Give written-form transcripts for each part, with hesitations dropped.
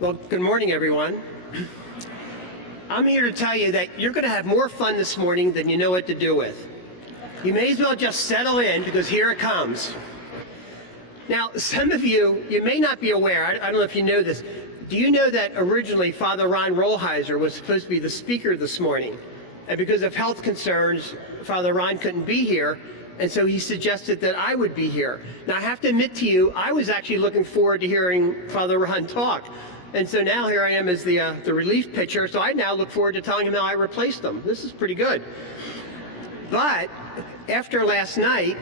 Well, good morning, everyone. I'm here to tell you that you're going to have more fun this morning than you know what to do with. You may as well just settle in, because here it comes. Now, some of you may not be aware, I don't know if you know this, do you know that originally Father Ron Rollheiser was supposed to be the speaker this morning? And because of health concerns, Father Ron couldn't be here, and so he suggested that I would be here. Now, I have to admit to you, I was actually looking forward to hearing Father Ron talk. And so now here I am as the relief pitcher, so I now look forward to telling him how I replaced him. This is pretty good. But after last night,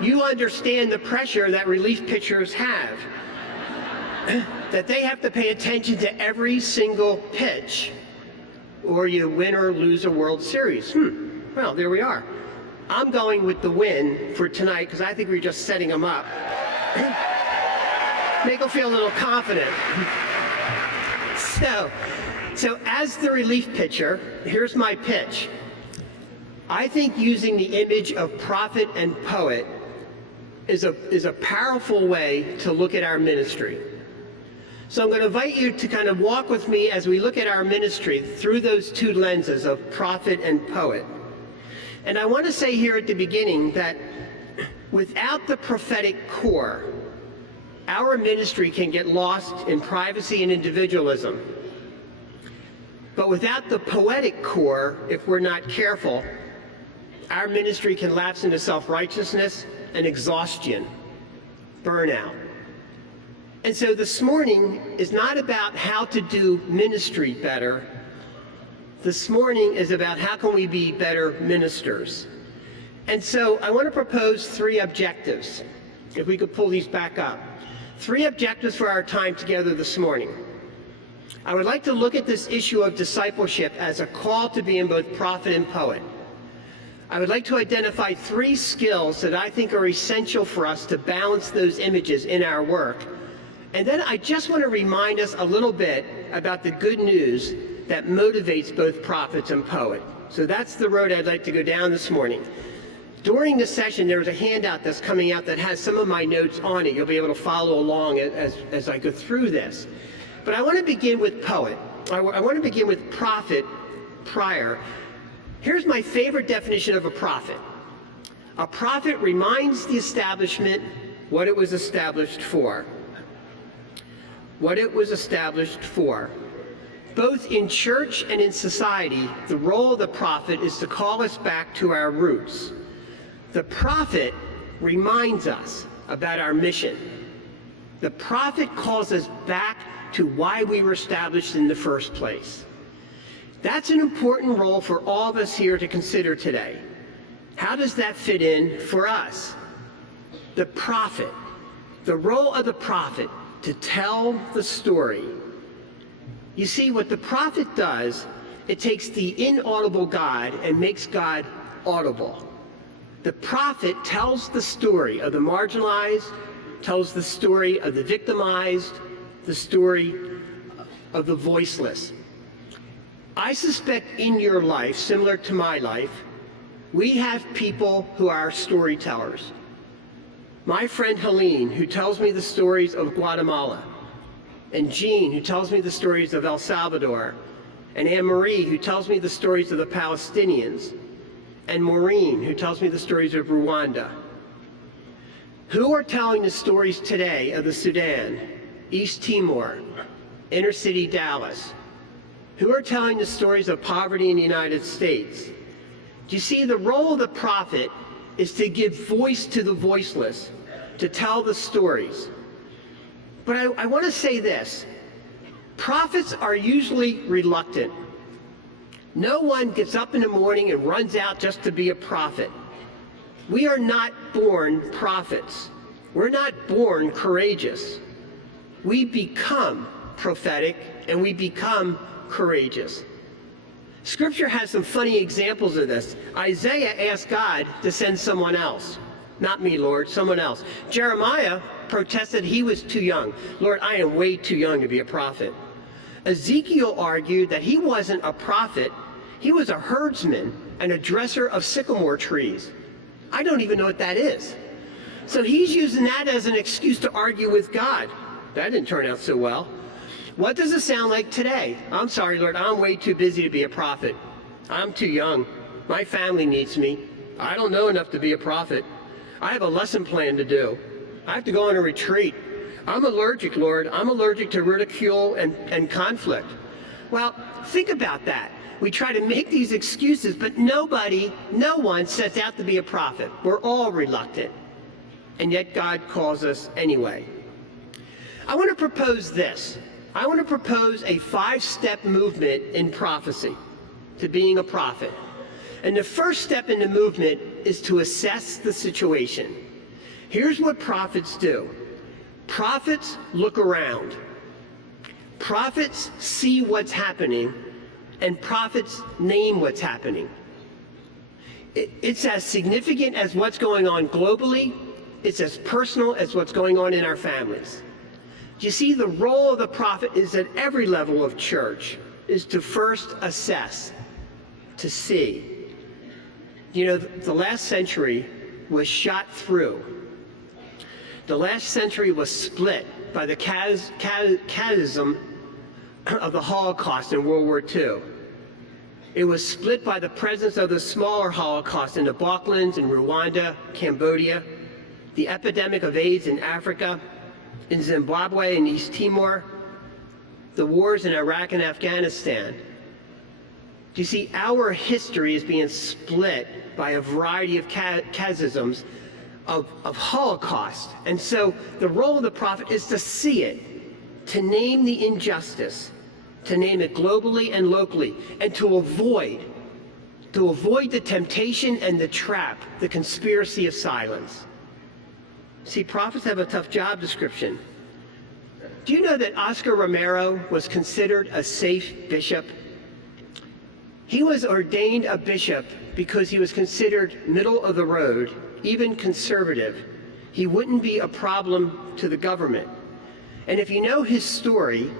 you understand the pressure that relief pitchers have. That they have to pay attention to every single pitch, or you win or lose a World Series. Well, there we are. I'm going with the win for tonight, because I think we're just setting them up. Make them feel a little confident. So as the relief pitcher, here's my pitch. I think using the image of prophet and poet is a powerful way to look at our ministry. So I'm going to invite you to kind of walk with me as we look at our ministry through those two lenses of prophet and poet. And I want to say here at the beginning that without the prophetic core, our ministry can get lost in privacy and individualism. But without the poetic core, if we're not careful, our ministry can lapse into self-righteousness and exhaustion, burnout. And so this morning is not about how to do ministry better. This morning is about how can we be better ministers. And so I want to propose 3 objectives, if we could pull these back up. 3 objectives for our time together this morning. I would like to look at this issue of discipleship as a call to being both prophet and poet. I would like to identify 3 skills that I think are essential for us to balance those images in our work. And then I just want to remind us a little bit about the good news that motivates both prophets and poet. So that's the road I'd like to go down this morning. During the session, there's a handout that's coming out that has some of my notes on it. You'll be able to follow along as I go through this. But I want to begin with poet. I want to begin with prophet prior. Here's my favorite definition of a prophet. A prophet reminds the establishment what it was established for. What it was established for. Both in church and in society, the role of the prophet is to call us back to our roots. The prophet reminds us about our mission. The prophet calls us back to why we were established in the first place. That's an important role for all of us here to consider today. How does that fit in for us? The prophet, the role of the prophet to tell the story. You see, what the prophet does, it takes the inaudible God and makes God audible. The prophet tells the story of the marginalized, tells the story of the victimized, the story of the voiceless. I suspect in your life, similar to my life, we have people who are storytellers. My friend Helene, who tells me the stories of Guatemala, and Jean, who tells me the stories of El Salvador, and Anne-Marie, who tells me the stories of the Palestinians, and Maureen, who tells me the stories of Rwanda. Who are telling the stories today of the Sudan, East Timor, inner city Dallas? Who are telling the stories of poverty in the United States? Do you see, the role of the prophet is to give voice to the voiceless, to tell the stories. But I want to say this. Prophets are usually reluctant. No one gets up in the morning and runs out just to be a prophet. We are not born prophets. We're not born courageous. We become prophetic and we become courageous. Scripture has some funny examples of this. Isaiah asked God to send someone else. Not me, Lord, someone else. Jeremiah protested he was too young. Lord, I am way too young to be a prophet. Ezekiel argued that he wasn't a prophet. He was a herdsman and a dresser of sycamore trees. I don't even know what that is. So he's using that as an excuse to argue with God. That didn't turn out so well. What does it sound like today? I'm sorry, Lord, I'm way too busy to be a prophet. I'm too young. My family needs me. I don't know enough to be a prophet. I have a lesson plan to do. I have to go on a retreat. I'm allergic, Lord. I'm allergic to ridicule and conflict. Well, think about that. We try to make these excuses, but no one sets out to be a prophet. We're all reluctant. And yet God calls us anyway. I want to propose this. I want to propose a 5-step movement in prophecy to being a prophet. And the first step in the movement is to assess the situation. Here's what prophets do. Prophets look around. Prophets see what's happening, and prophets name what's happening. It's as significant as what's going on globally. It's as personal as what's going on in our families. Do you see, the role of the prophet is at every level of church, is to first assess, to see. You know, the last century was shot through. The last century was split by the chasm of the Holocaust in World War II. It was split by the presence of the smaller Holocaust in the Balkans, in Rwanda, Cambodia, the epidemic of AIDS in Africa, in Zimbabwe and East Timor, the wars in Iraq and Afghanistan. Do you see, our history is being split by a variety of chasms of Holocaust. And so the role of the prophet is to see it, to name the injustice, to name it globally and locally, and to avoid the temptation and the trap, the conspiracy of silence. See, prophets have a tough job description. Do you know that Oscar Romero was considered a safe bishop? He was ordained a bishop because he was considered middle of the road, even conservative. He wouldn't be a problem to the government. And if you know his story,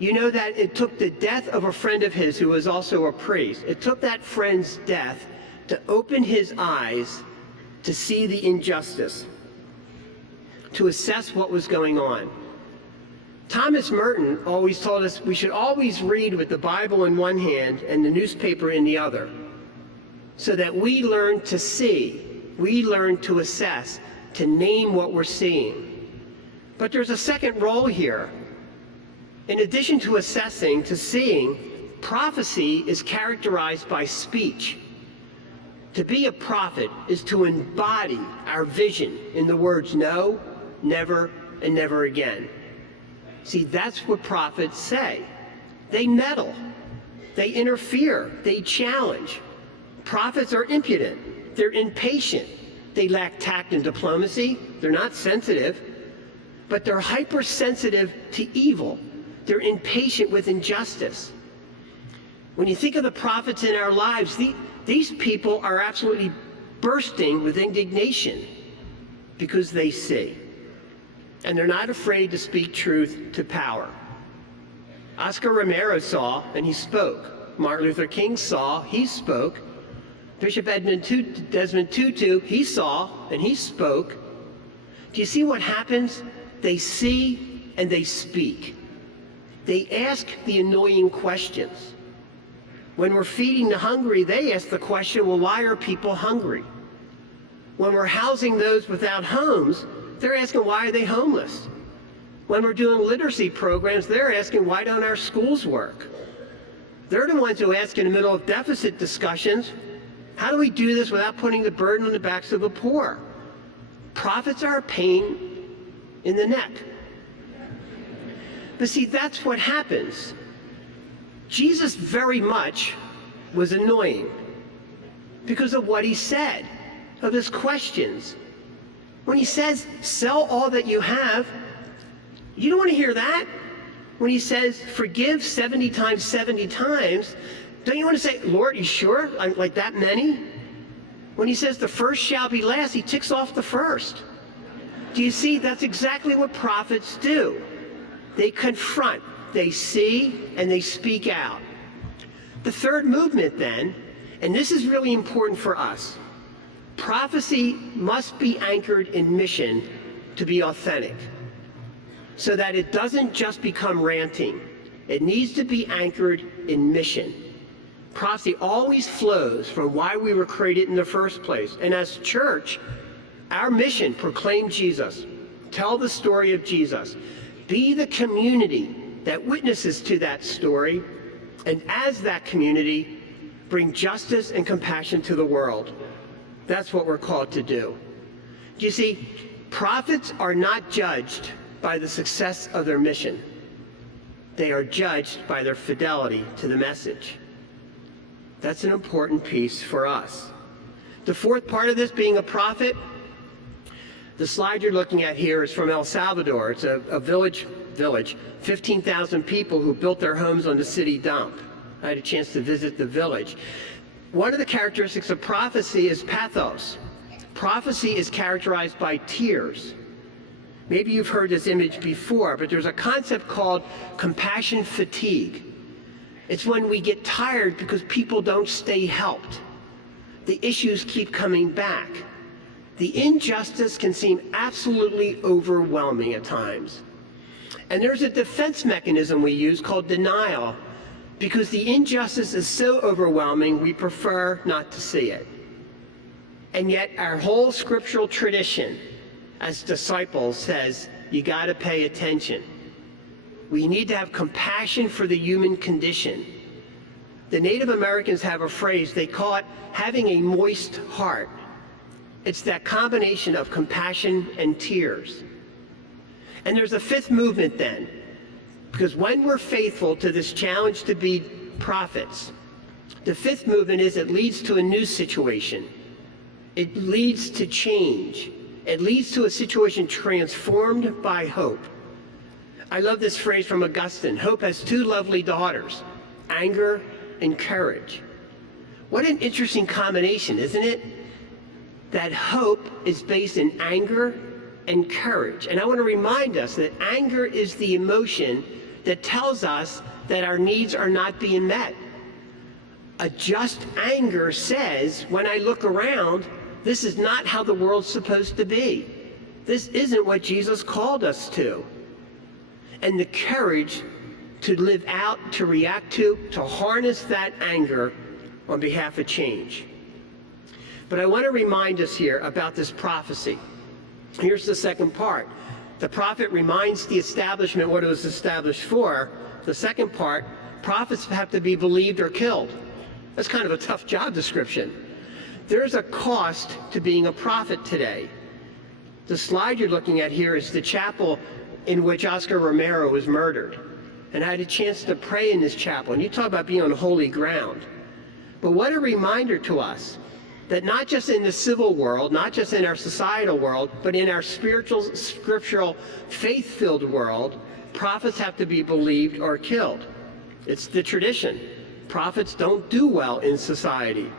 you know that it took the death of a friend of his who was also a priest. It took that friend's death to open his eyes to see the injustice, to assess what was going on. Thomas Merton always told us we should always read with the Bible in one hand and the newspaper in the other, so that we learn to see, we learn to assess, to name what we're seeing. But there's a second role here. In addition to assessing, to seeing, prophecy is characterized by speech. To be a prophet is to embody our vision in the words no, never, and never again. See, that's what prophets say. They meddle, they interfere, they challenge. Prophets are impudent, they're impatient, they lack tact and diplomacy, they're not sensitive, but they're hypersensitive to evil. They're impatient with injustice. When you think of the prophets in our lives, these people are absolutely bursting with indignation because they see. And they're not afraid to speak truth to power. Oscar Romero saw, and he spoke. Martin Luther King saw, he spoke. Bishop Desmond Tutu, he saw, and he spoke. Do you see what happens? They see and they speak. They ask the annoying questions. When we're feeding the hungry, they ask the question, well, why are people hungry? When we're housing those without homes, they're asking, why are they homeless? When we're doing literacy programs, they're asking, why don't our schools work? They're the ones who ask in the middle of deficit discussions, how do we do this without putting the burden on the backs of the poor? Prophets are a pain in the neck. But see, that's what happens. Jesus very much was annoying because of what he said, of his questions. When he says, sell all that you have, you don't want to hear that. When he says, forgive 70 times, 70 times, don't you want to say, Lord, you sure? Like that many? When he says the first shall be last, he ticks off the first. Do you see? That's exactly what prophets do. They confront, they see, and they speak out. The third movement then, and this is really important for us, Prophecy must be anchored in mission to be authentic, so that it doesn't just become ranting. It needs to be anchored in mission. Prophecy always flows from why we were created in the first place. And as church, our mission, proclaim Jesus, tell the story of Jesus, be the community that witnesses to that story, and as that community, bring justice and compassion to the world. That's what we're called to do. Do you see, prophets are not judged by the success of their mission. They are judged by their fidelity to the message. That's an important piece for us. The fourth part of this, being a prophet, the slide you're looking at here is from El Salvador. It's a village, 15,000 people who built their homes on the city dump. I had a chance to visit the village. One of the characteristics of prophecy is pathos. Prophecy is characterized by tears. Maybe you've heard this image before, but there's a concept called compassion fatigue. It's when we get tired because people don't stay helped. The issues keep coming back. The injustice can seem absolutely overwhelming at times. And there's a defense mechanism we use called denial. Because the injustice is so overwhelming, we prefer not to see it. And yet our whole scriptural tradition as disciples says, you got to pay attention. We need to have compassion for the human condition. The Native Americans have a phrase, they call it having a moist heart. It's that combination of compassion and tears. And there's a fifth movement then, because when we're faithful to this challenge to be prophets, the fifth movement is it leads to a new situation. It leads to change. It leads to a situation transformed by hope. I love this phrase from Augustine. Hope has two lovely daughters, anger and courage. What an interesting combination, isn't it? That hope is based in anger and courage. And I want to remind us that anger is the emotion that tells us that our needs are not being met. A just anger says, when I look around, this is not how the world's supposed to be. This isn't what Jesus called us to. And the courage to live out, to react to harness that anger on behalf of change. But I want to remind us here about this prophecy. Here's the second part. The prophet reminds the establishment what it was established for. The second part, prophets have to be believed or killed. That's kind of a tough job description. There's a cost to being a prophet today. The slide you're looking at here is the chapel in which Oscar Romero was murdered. And I had a chance to pray in this chapel. And you talk about being on holy ground. But what a reminder to us that not just in the civil world, not just in our societal world, but in our spiritual, scriptural, faith-filled world, prophets have to be believed or killed. It's the tradition. Prophets don't do well in society.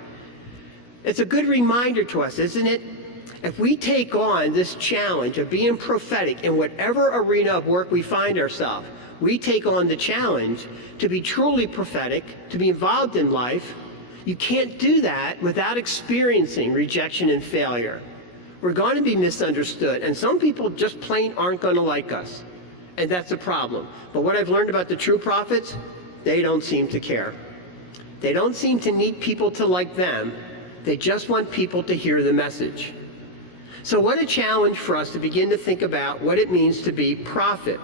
It's a good reminder to us, isn't it? If we take on this challenge of being prophetic in whatever arena of work we find ourselves, we take on the challenge to be truly prophetic, to be involved in life. You can't do that without experiencing rejection and failure. We're going to be misunderstood, and some people just plain aren't going to like us, and that's a problem. But what I've learned about the true prophets, they don't seem to care. They don't seem to need people to like them. They just want people to hear the message. So what a challenge for us to begin to think about what it means to be prophet.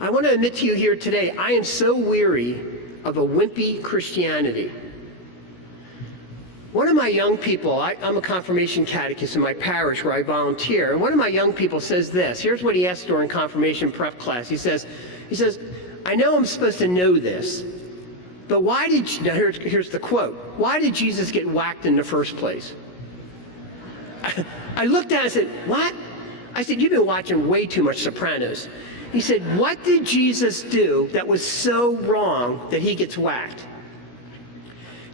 I want to admit to you here today, I am so weary of a wimpy Christianity. One of my young people, I'm a confirmation catechist in my parish where I volunteer, and one of my young people says this. Here's what he asked during confirmation prep class. He says, I know I'm supposed to know this, but why did, now here's the quote, why did Jesus get whacked in the first place? I looked at it and said, what? I said, you've been watching way too much Sopranos. He said, what did Jesus do that was so wrong that he gets whacked?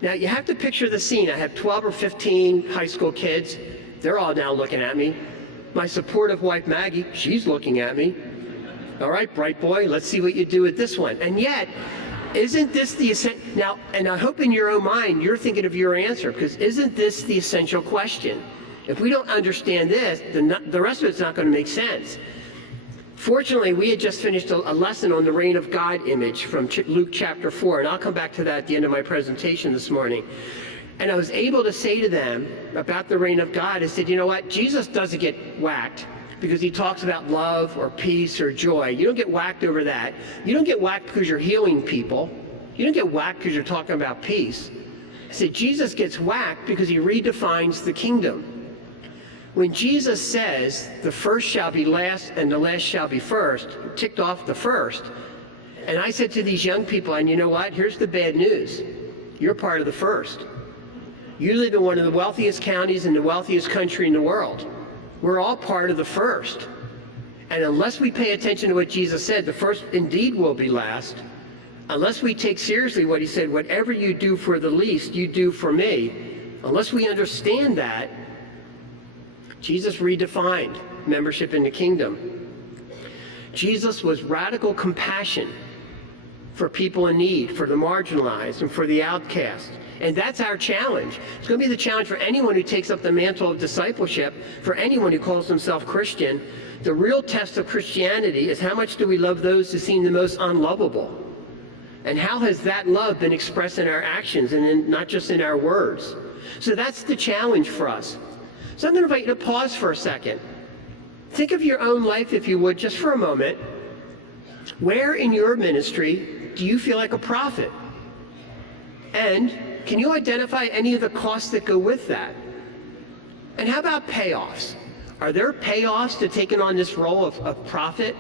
Now, you have to picture the scene. I have 12 or 15 high school kids. They're all now looking at me. My supportive wife, Maggie, she's looking at me. All right, bright boy, let's see what you do with this one. And yet, isn't this the now? And I hope in your own mind you're thinking of your answer, because isn't this the essential question? If we don't understand this, then the rest of it's not going to make sense. Fortunately, we had just finished a lesson on the reign of God image from Luke chapter 4, and I'll come back to that at the end of my presentation this morning. And I was able to say to them about the reign of God, I said, you know what? Jesus doesn't get whacked because he talks about love or peace or joy. You don't get whacked over that. You don't get whacked because you're healing people. You don't get whacked because you're talking about peace. I said, Jesus gets whacked because he redefines the kingdom. When Jesus says, the first shall be last and the last shall be first, ticked off the first. And I said to these young people, and you know what? Here's the bad news. You're part of the first. You live in one of the wealthiest counties in the wealthiest country in the world. We're all part of the first. And unless we pay attention to what Jesus said, the first indeed will be last. Unless we take seriously what he said, whatever you do for the least, you do for me. Unless we understand that, Jesus redefined membership in the kingdom. Jesus was radical compassion for people in need, for the marginalized, and for the outcast. And that's our challenge. It's going to be the challenge for anyone who takes up the mantle of discipleship, for anyone who calls himself Christian. The real test of Christianity is how much do we love those who seem the most unlovable? And how has that love been expressed in our actions and not just in our words? So that's the challenge for us. So I'm going to invite you to pause for a second. Think of your own life, if you would, just for a moment. Where in your ministry do you feel like a prophet? And can you identify any of the costs that go with that? And how about payoffs? Are there payoffs to taking on this role of prophet?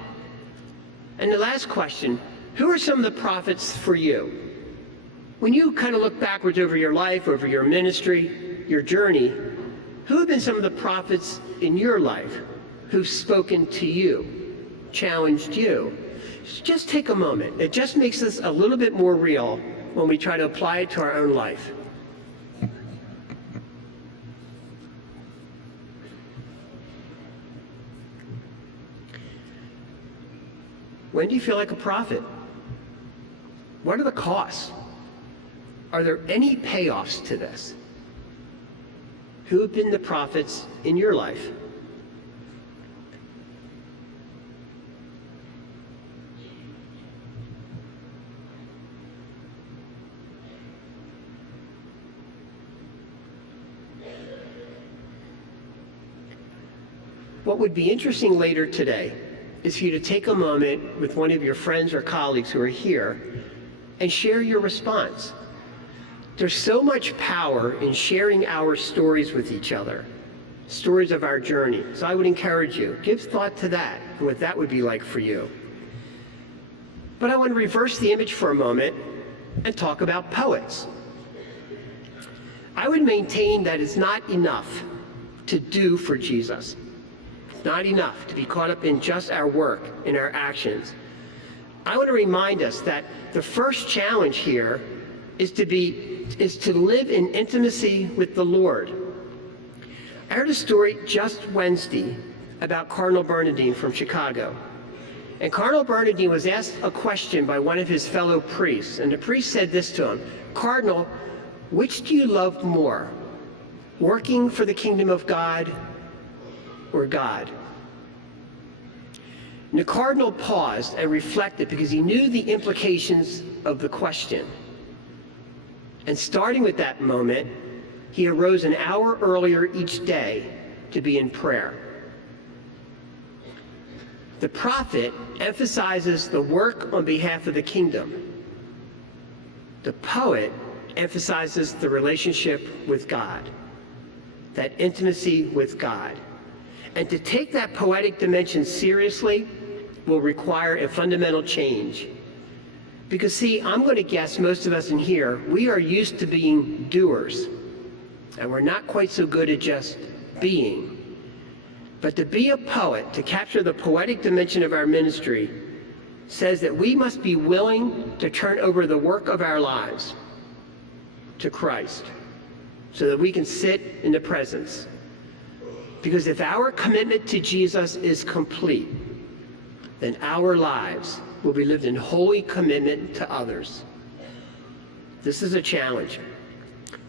And the last question, who are some of the prophets for you? When you kind of look backwards over your life, over your ministry, your journey, who have been some of the prophets in your life who've spoken to you, challenged you? Just take a moment. It just makes this a little bit more real when we try to apply it to our own life. When do you feel like a prophet? What are the costs? Are there any payoffs to this? Who have been the prophets in your life? What would be interesting later today is for you to take a moment with one of your friends or colleagues who are here and share your response. There's so much power in sharing our stories with each other, stories of our journey. So I would encourage you, give thought to that and what that would be like for you. But I want to reverse the image for a moment and talk about poets. I would maintain that it's not enough to do for Jesus. It's not enough to be caught up in just our work, in our actions. I want to remind us that the first challenge here is to live in intimacy with the Lord. I heard a story just Wednesday about Cardinal Bernardine from Chicago. And Cardinal Bernardine was asked a question by one of his fellow priests. And the priest said this to him, "Cardinal, which do you love more, working for the kingdom of God or God?" And the cardinal paused and reflected because he knew the implications of the question. And starting with that moment, he arose an hour earlier each day to be in prayer. The prophet emphasizes the work on behalf of the kingdom. The poet emphasizes the relationship with God, that intimacy with God. And to take that poetic dimension seriously will require a fundamental change. Because see, I'm going to guess most of us in here, we are used to being doers. And we're not quite so good at just being. But to be a poet, to capture the poetic dimension of our ministry, says that we must be willing to turn over the work of our lives to Christ so that we can sit in the presence. Because if our commitment to Jesus is complete, then our lives will be lived in holy commitment to others. this is a challenge,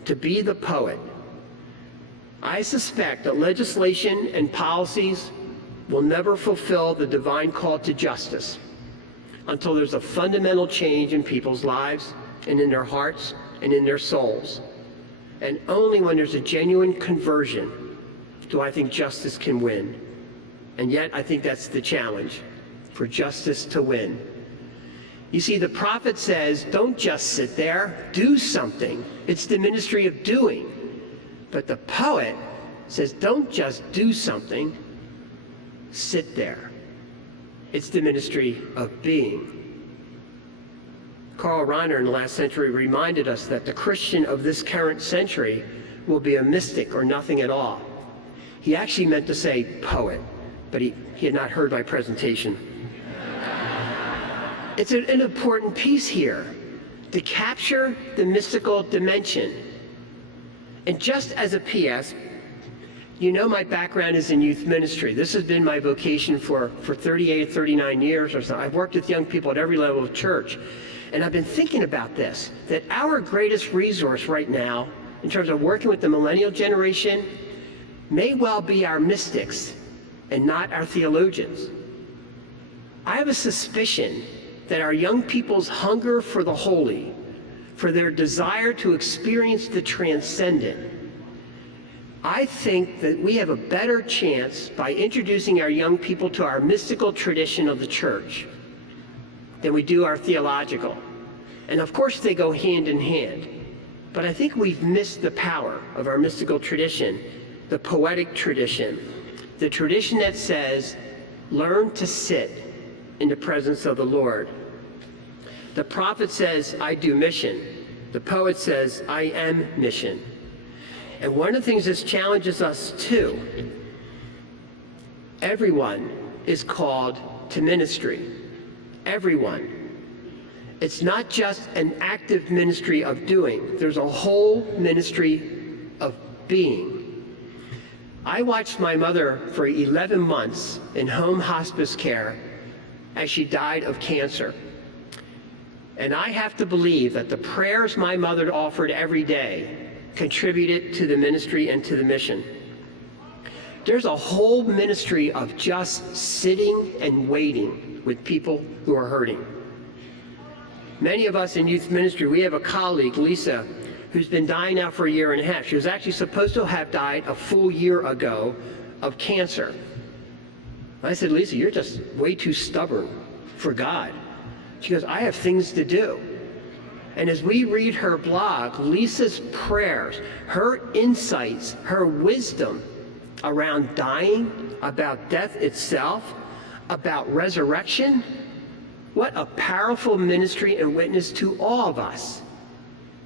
to be the poet. I suspect that legislation and policies will never fulfill the divine call to justice until there's a fundamental change in people's lives and in their hearts and in their souls. And only when there's a genuine conversion do I think justice can win. And yet I think that's the challenge, for justice to win. You see, the prophet says, don't just sit there, do something. It's the ministry of doing. But the poet says, don't just do something, sit there. It's the ministry of being. Karl Rahner in the last century reminded us that the Christian of this current century will be a mystic or nothing at all. He actually meant to say poet, but he had not heard my presentation. It's an important piece here, to capture the mystical dimension. And just as a PS, you know my background is in youth ministry. This has been my vocation for 38, 39 years or so. I've worked with young people at every level of church. And I've been thinking about this, that our greatest resource right now, in terms of working with the millennial generation, may well be our mystics and not our theologians. I have a suspicion that our young people's hunger for the holy, for their desire to experience the transcendent, I think that we have a better chance by introducing our young people to our mystical tradition of the church than we do our theological. And of course they go hand in hand. But I think we've missed the power of our mystical tradition, the poetic tradition, the tradition that says, learn to sit in the presence of the Lord. The prophet says, I do mission. The poet says, I am mission. And one of the things this challenges us too, everyone is called to ministry. Everyone. It's not just an active ministry of doing. There's a whole ministry of being. I watched my mother for 11 months in home hospice care as she died of cancer. And I have to believe that the prayers my mother offered every day contributed to the ministry and to the mission. There's a whole ministry of just sitting and waiting with people who are hurting. Many of us in youth ministry, we have a colleague, Lisa, who's been dying now for 1.5 years. She was actually supposed to have died a full year ago of cancer. I said, Lisa, you're just way too stubborn for God. She goes, I have things to do. And as we read her blog, Lisa's prayers, her insights, her wisdom around dying, about death itself, about resurrection, what a powerful ministry and witness to all of us.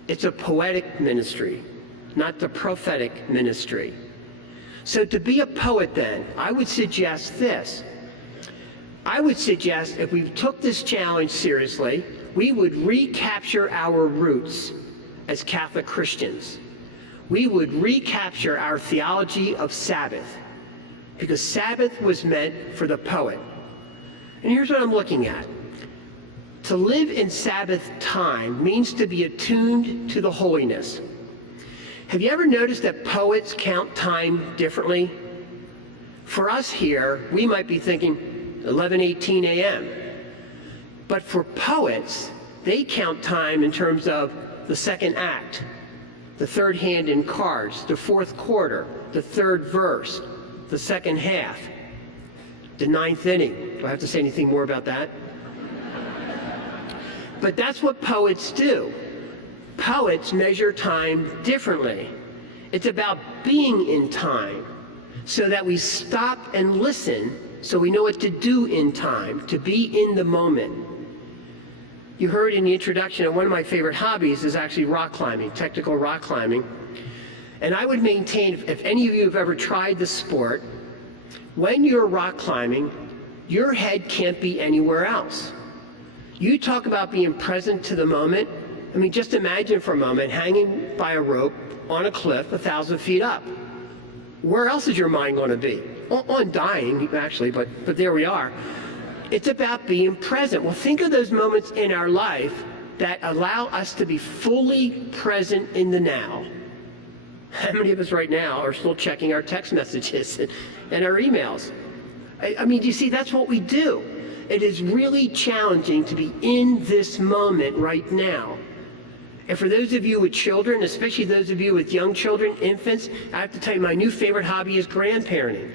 It's a poetic ministry, not the prophetic ministry. So to be a poet then, I would suggest this. I would suggest if we took this challenge seriously, we would recapture our roots as Catholic Christians. We would recapture our theology of Sabbath, because Sabbath was meant for the poet. And here's what I'm looking at. To live in Sabbath time means to be attuned to the holiness. Have you ever noticed that poets count time differently? For us here, we might be thinking 11:18 a.m. But for poets, they count time in terms of the second act, the third hand in cards, the fourth quarter, the third verse, the second half, the ninth inning. Do I have to say anything more about that? But that's what poets do. Poets measure time differently. It's about being in time so that we stop and listen so we know what to do in time, to be in the moment. You heard in the introduction that one of my favorite hobbies is actually rock climbing, technical rock climbing. And I would maintain, if any of you have ever tried this sport, when you're rock climbing, your head can't be anywhere else. You talk about being present to the moment. I mean, just imagine for a moment hanging by a rope on a cliff 1,000 feet up. Where else is your mind going to be? On dying, actually, but there we are. It's about being present. Well, think of those moments in our life that allow us to be fully present in the now. How many of us right now are still checking our text messages and our emails? I mean, do you see, that's what we do. It is really challenging to be in this moment right now. And for those of you with children, especially those of you with young children, infants, I have to tell you, my new favorite hobby is grandparenting.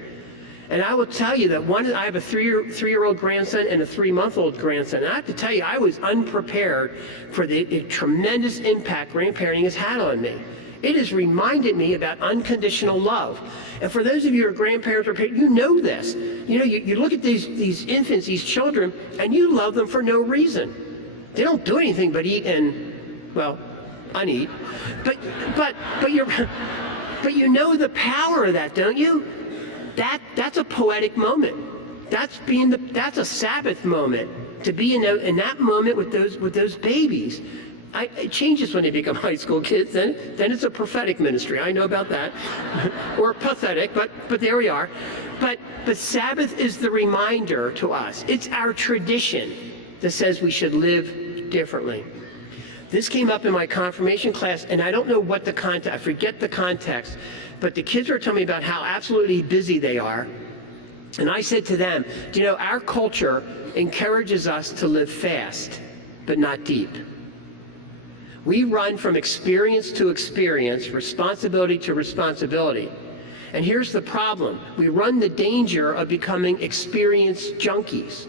And I will tell you that I have a three-year-old grandson and a 3-month-old grandson. And I have to tell you, I was unprepared for the tremendous impact grandparenting has had on me. It has reminded me about unconditional love. And for those of you who are grandparents or parents, you know this. You know, you look at these infants, these children, and you love them for no reason. They don't do anything but eat and, well, uneat. But you know the power of that, don't you? That's a poetic moment. That's a Sabbath moment, to be in that moment with those babies. It changes when they become high school kids. Then it's a prophetic ministry. I know about that, or pathetic, but there we are. But Sabbath is the reminder to us. It's our tradition that says we should live differently. This came up in my confirmation class, and I don't know what the context. I forget the context, but the kids were telling me about how absolutely busy they are. And I said to them, do you know, our culture encourages us to live fast, but not deep. We run from experience to experience, responsibility to responsibility. And here's the problem. We run the danger of becoming experience junkies,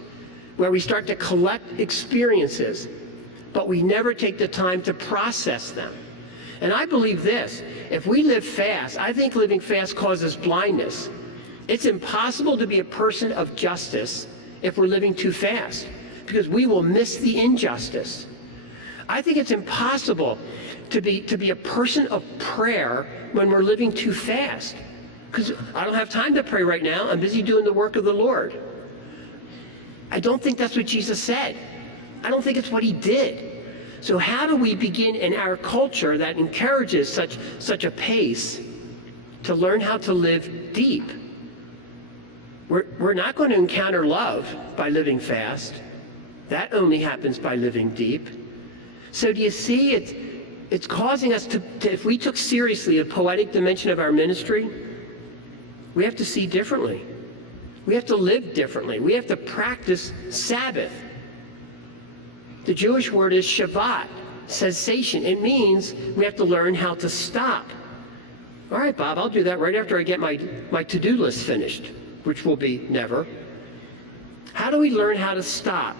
where we start to collect experiences, but we never take the time to process them. And I believe this, if we live fast, I think living fast causes blindness. It's impossible to be a person of justice if we're living too fast, because we will miss the injustice. I think it's impossible to be a person of prayer when we're living too fast, because I don't have time to pray right now. I'm busy doing the work of the Lord. I don't think that's what Jesus said. I don't think it's what he did. So how do we begin in our culture that encourages such a pace to learn how to live deep? We're not going to encounter love by living fast. That only happens by living deep. So do you see, it's causing us to, if we took seriously the poetic dimension of our ministry, we have to see differently. We have to live differently. We have to practice Sabbath. The Jewish word is Shabbat, cessation. It means we have to learn how to stop. All right, Bob, I'll do that right after I get my to-do list finished, which will be never. How do we learn how to stop?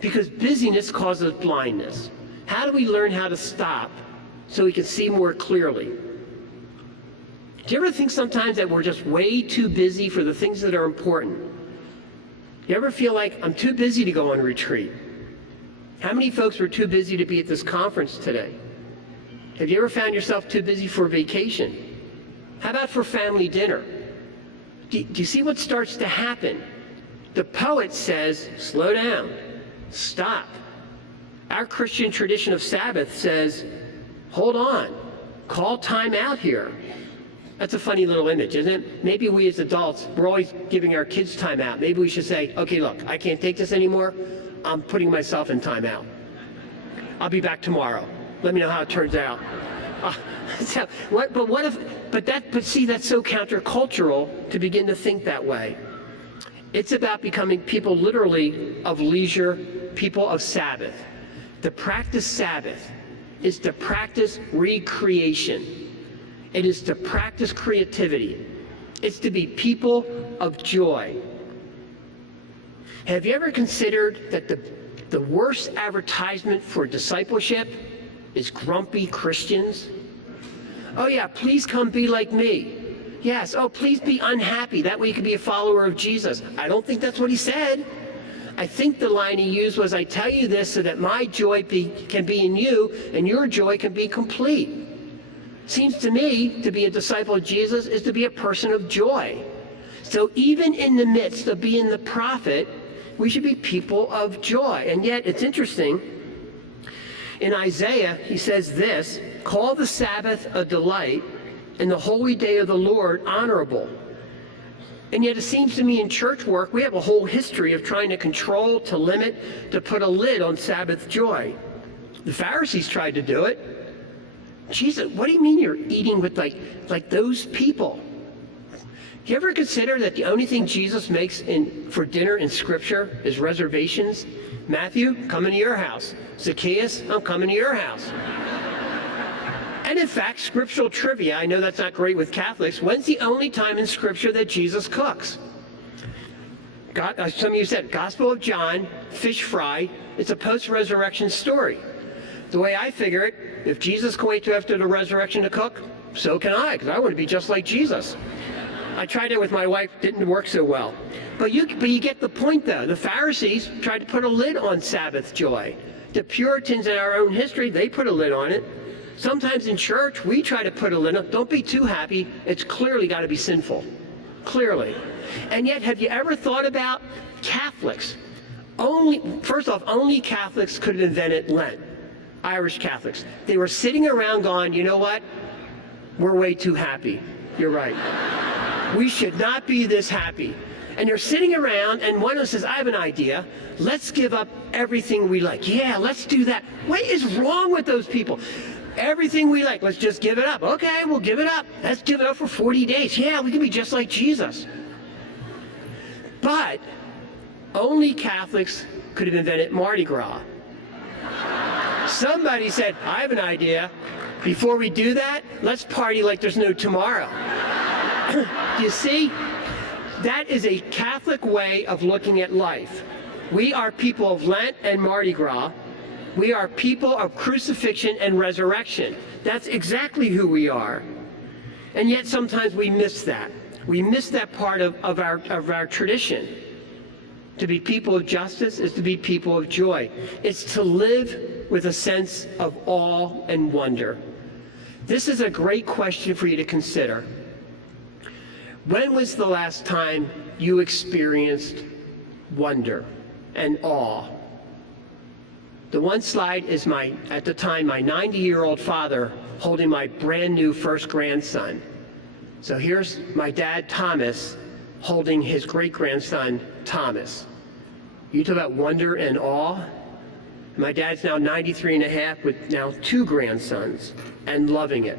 Because busyness causes blindness. How do we learn how to stop so we can see more clearly? Do you ever think sometimes that we're just way too busy for the things that are important? You ever feel like, I'm too busy to go on retreat? How many folks were too busy to be at this conference today? Have you ever found yourself too busy for vacation? How about for family dinner? Do you see what starts to happen? The poet says, slow down. Stop. Our Christian tradition of Sabbath says, hold on, call time out here. That's a funny little image, isn't it? Maybe we as adults, we're always giving our kids time out. Maybe we should say, okay, look, I can't take this anymore. I'm putting myself in time out. I'll be back tomorrow. Let me know how it turns out. But see, that's so countercultural to begin to think that way. It's about becoming people literally of leisure, people of Sabbath. To practice Sabbath is to practice recreation. It is to practice creativity. It's to be people of joy. Have you ever considered that the worst advertisement for discipleship is grumpy Christians? Oh yeah, please come be like me. Yes, oh, please be unhappy. That way you can be a follower of Jesus. I don't think that's what he said. I think the line he used was, I tell you this so that my joy can be in you and your joy can be complete. Seems to me to be a disciple of Jesus is to be a person of joy. So even in the midst of being the prophet, we should be people of joy. And yet it's interesting. In Isaiah, he says this, call the Sabbath a delight and the holy day of the Lord honorable. And yet it seems to me in church work, we have a whole history of trying to control, to limit, to put a lid on Sabbath joy. The Pharisees tried to do it. Jesus, what do you mean you're eating with like those people? Do you ever consider that the only thing Jesus makes for dinner in Scripture is reservations? Matthew, coming to your house. Zacchaeus, I'm coming to your house. And in fact, scriptural trivia, I know that's not great with Catholics, when's the only time in Scripture that Jesus cooks? Some of you said, Gospel of John, fish fry, it's a post-resurrection story. The way I figure it, if Jesus can wait till after the resurrection to cook, so can I, because I want to be just like Jesus. I tried it with my wife, didn't work so well. But you get the point, though. The Pharisees tried to put a lid on Sabbath joy. The Puritans in our own history, they put a lid on it. Sometimes in church, we try to put a lid on. Don't be too happy. It's clearly got to be sinful. Clearly. And yet, have you ever thought about Catholics? First off, only Catholics could have invented Lent. Irish Catholics. They were sitting around going, you know what? We're way too happy. You're right. We should not be this happy. And they're sitting around, and one of them says, I have an idea. Let's give up everything we like. Yeah, let's do that. What is wrong with those people? Everything we like, let's just give it up. Okay, we'll give it up. Let's give it up for 40 days. Yeah, we can be just like Jesus. But only Catholics could have invented Mardi Gras. Somebody said, I have an idea. Before we do that, let's party like there's no tomorrow. You see, that is a Catholic way of looking at life. We are people of Lent and Mardi Gras. We are people of crucifixion and resurrection. That's exactly who we are. And yet sometimes we miss that. We miss that part of our tradition. To be people of justice is to be people of joy. It's to live with a sense of awe and wonder. This is a great question for you to consider. When was the last time you experienced wonder and awe? The one slide is at the time, my 90-year-old father holding my brand new first grandson. So here's my dad, Thomas, holding his great-grandson, Thomas. You talk about wonder and awe. My dad's now 93 and a half with now 2 grandsons and loving it.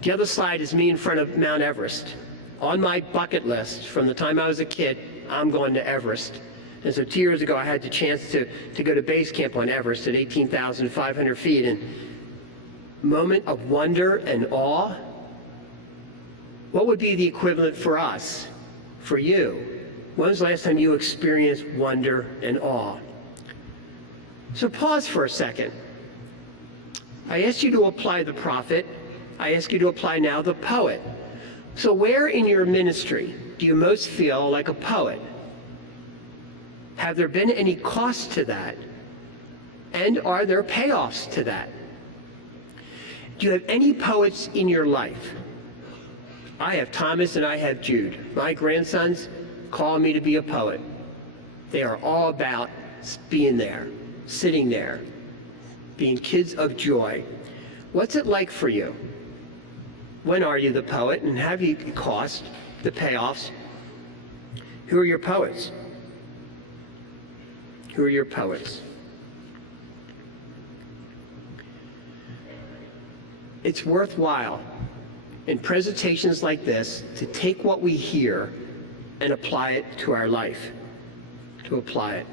The other slide is me in front of Mount Everest. On my bucket list from the time I was a kid, I'm going to Everest. And so 2 years ago, I had the chance to go to base camp on Everest at 18,500 feet. And moment of wonder and awe. What would be the equivalent for us, for you? When was the last time you experienced wonder and awe? So pause for a second. I asked you to apply the prophet. I ask you to apply now the poet. So where in your ministry do you most feel like a poet? Have there been any costs to that? And are there payoffs to that? Do you have any poets in your life? I have Thomas and I have Jude. My grandsons call me to be a poet. They are all about being there, sitting there, being kids of joy. What's it like for you? When are you the poet, and have you cost the payoffs? Who are your poets? Who are your poets? It's worthwhile in presentations like this to take what we hear and apply it to our life, to apply it,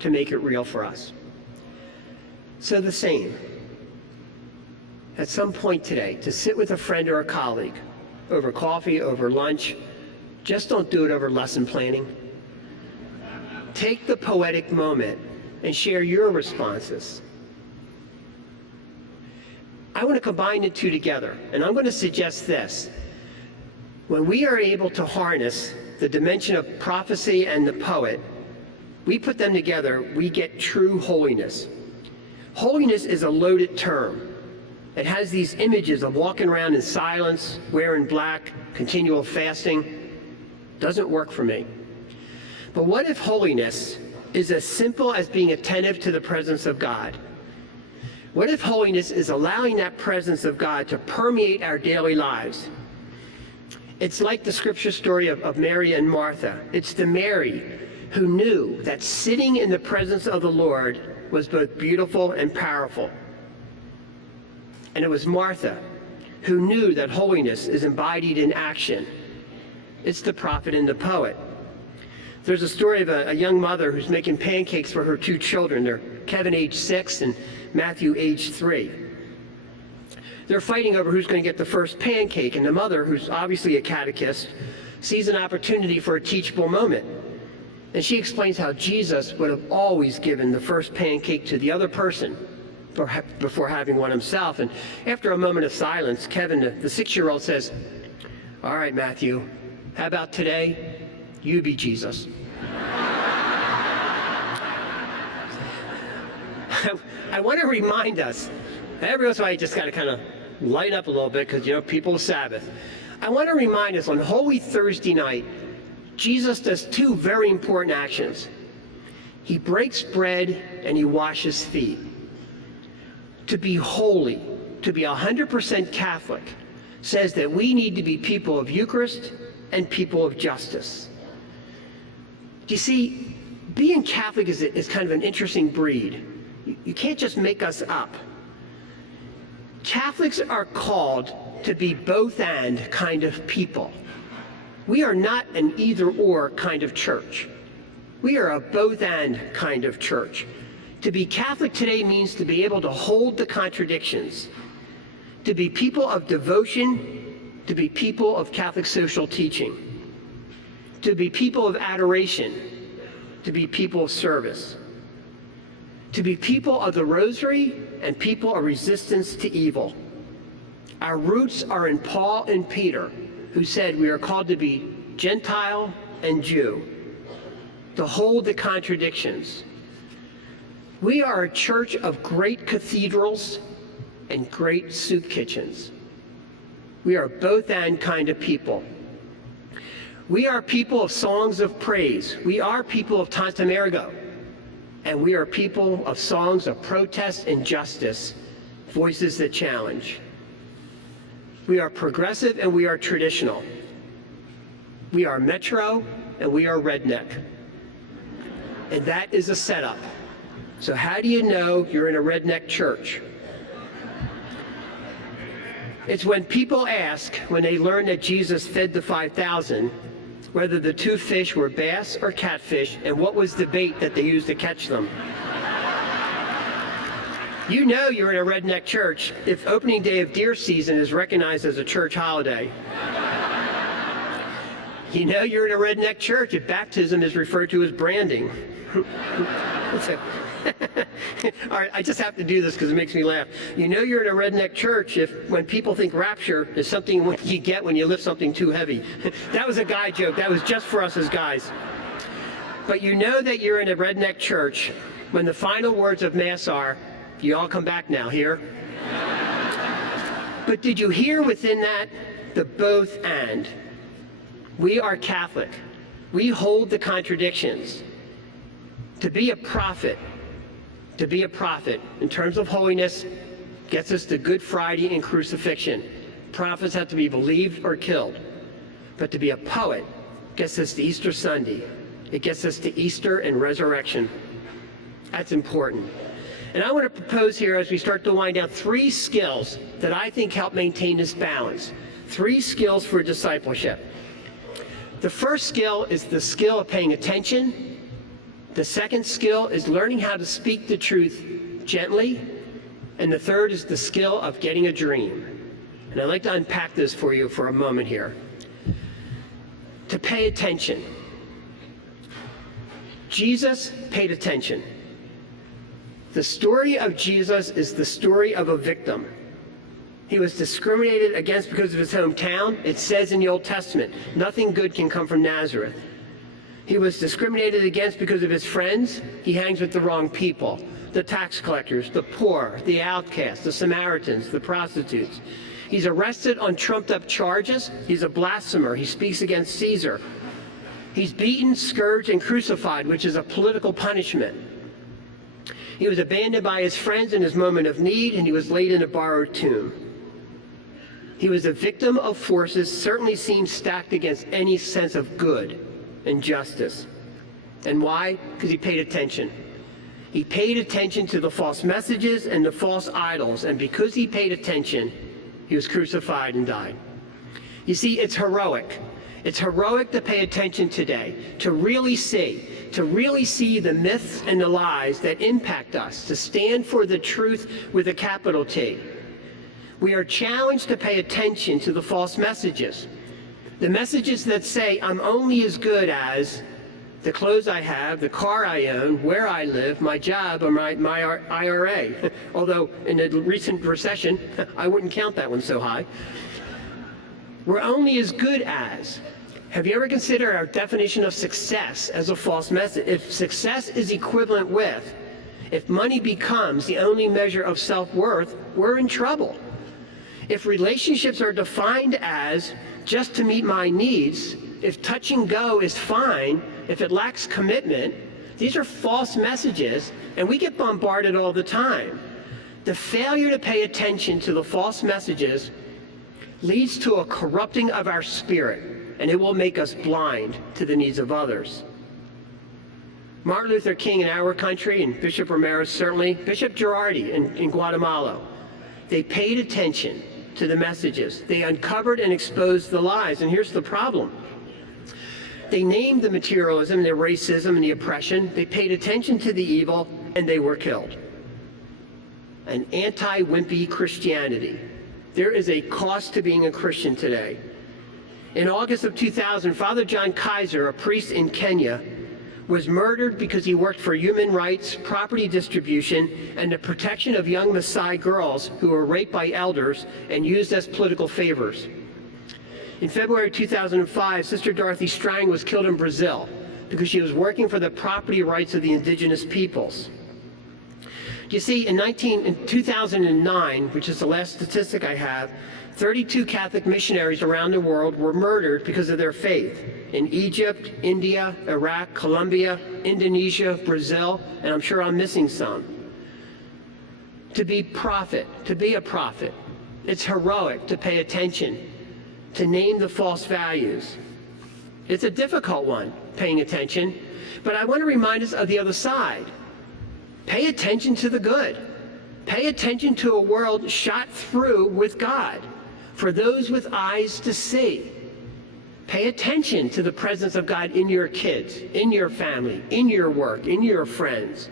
to make it real for us. So the same. At some point today, to sit with a friend or a colleague over coffee, over lunch, just don't do it over lesson planning. Take the poetic moment and share your responses. I want to combine the two together, and I'm going to suggest this. When we are able to harness the dimension of prophecy and the poet, we put them together, we get true holiness. Holiness is a loaded term. It has these images of walking around in silence, wearing black, continual fasting. Doesn't work for me. But what if holiness is as simple as being attentive to the presence of God? What if holiness is allowing that presence of God to permeate our daily lives? It's like the scripture story of Mary and Martha. It's the Mary who knew that sitting in the presence of the Lord was both beautiful and powerful. And it was Martha who knew that holiness is embodied in action. It's the prophet and the poet. There's a story of a young mother who's making pancakes for her two children. They're Kevin, age 6, and Matthew, age 3. They're fighting over who's going to get the first pancake, and the mother, who's obviously a catechist, sees an opportunity for a teachable moment. And she explains how Jesus would have always given the first pancake to the other person before having one himself. And after a moment of silence, Kevin, the 6-year-old, says, "All right, Matthew, how about today? You be Jesus." I want to remind us, every once in a while you just got to kind of light up a little bit because, people of Sabbath. I want to remind us on Holy Thursday night, Jesus does two very important actions. He breaks bread and he washes feet. To be holy, to be 100% Catholic, says that we need to be people of Eucharist and people of justice. Do you see, being Catholic is kind of an interesting breed. You can't just make us up. Catholics are called to be both and kind of people. We are not an either-or kind of church. We are a both and kind of church. To be Catholic today means to be able to hold the contradictions, to be people of devotion, to be people of Catholic social teaching, to be people of adoration, to be people of service, to be people of the Rosary and people of resistance to evil. Our roots are in Paul and Peter, who said we are called to be Gentile and Jew, to hold the contradictions. We are a church of great cathedrals and great soup kitchens. We are both and kind of people. We are people of songs of praise. We are people of Tantum Ergo. And we are people of songs of protest and justice, voices that challenge. We are progressive and we are traditional. We are metro and we are redneck. And that is a setup. So how do you know you're in a redneck church? It's when people ask, when they learn that Jesus fed the 5,000, whether the 2 fish were bass or catfish, and what was the bait that they used to catch them. You know you're in a redneck church if opening day of deer season is recognized as a church holiday. You know you're in a redneck church if baptism is referred to as branding. All right, I just have to do this because it makes me laugh. You know you're in a redneck church if when people think rapture is something you get when you lift something too heavy. That was a guy joke. That was just for us as guys. But you know that you're in a redneck church when the final words of Mass are, "You all come back now, here?" But did you hear within that the both and? We are Catholic. We hold the contradictions. To be a prophet in terms of holiness gets us to Good Friday and crucifixion. Prophets have to be believed or killed. But to be a poet gets us to Easter Sunday. It gets us to Easter and resurrection. That's important. And I want to propose here as we start to wind down 3 skills that I think help maintain this balance. 3 skills for discipleship. The first skill is the skill of paying attention. The second skill is learning how to speak the truth gently. And the third is the skill of getting a dream. And I'd like to unpack this for you for a moment here. To pay attention. Jesus paid attention. The story of Jesus is the story of a victim. He was discriminated against because of his hometown. It says in the Old Testament, nothing good can come from Nazareth. He was discriminated against because of his friends. He hangs with the wrong people. The tax collectors, the poor, the outcasts, the Samaritans, the prostitutes. He's arrested on trumped-up charges. He's a blasphemer. He speaks against Caesar. He's beaten, scourged, and crucified, which is a political punishment. He was abandoned by his friends in his moment of need, and he was laid in a borrowed tomb. He was a victim of forces certainly seemed stacked against any sense of good and justice. And why? Because he paid attention. He paid attention to the false messages and the false idols, and because he paid attention, he was crucified and died. You see, it's heroic. It's heroic to pay attention today, to really see the myths and the lies that impact us, to stand for the truth with a capital T. We are challenged to pay attention to the false messages. The messages that say, I'm only as good as the clothes I have, the car I own, where I live, my job, or my IRA. Although in the recent recession, I wouldn't count that one so high. We're only as good as. Have you ever considered our definition of success as a false message? If success is equivalent with, if money becomes the only measure of self-worth, we're in trouble. If relationships are defined as just to meet my needs, if touch and go is fine, if it lacks commitment, these are false messages, and we get bombarded all the time. The failure to pay attention to the false messages leads to a corrupting of our spirit, and it will make us blind to the needs of others. Martin Luther King in our country, and Bishop Ramirez certainly, Bishop Girardi in Guatemala, they paid attention to the messages. They uncovered and exposed the lies, and here's the problem. They named the materialism, the racism, and the oppression. They paid attention to the evil, and they were killed. An anti-wimpy Christianity. There is a cost to being a Christian today. In August of 2000, Father John Kaiser, a priest in Kenya, was murdered because he worked for human rights, property distribution, and the protection of young Maasai girls who were raped by elders and used as political favors. In February 2005, Sister Dorothy Strang was killed in Brazil because she was working for the property rights of the indigenous peoples. You see, in 2009, which is the last statistic I have, 32 Catholic missionaries around the world were murdered because of their faith in Egypt, India, Iraq, Colombia, Indonesia, Brazil, and I'm sure I'm missing some. To be a prophet, it's heroic to pay attention, to name the false values. It's a difficult one, paying attention, but I want to remind us of the other side. Pay attention to the good. Pay attention to a world shot through with God, for those with eyes to see. Pay attention to the presence of God in your kids, in your family, in your work, in your friends.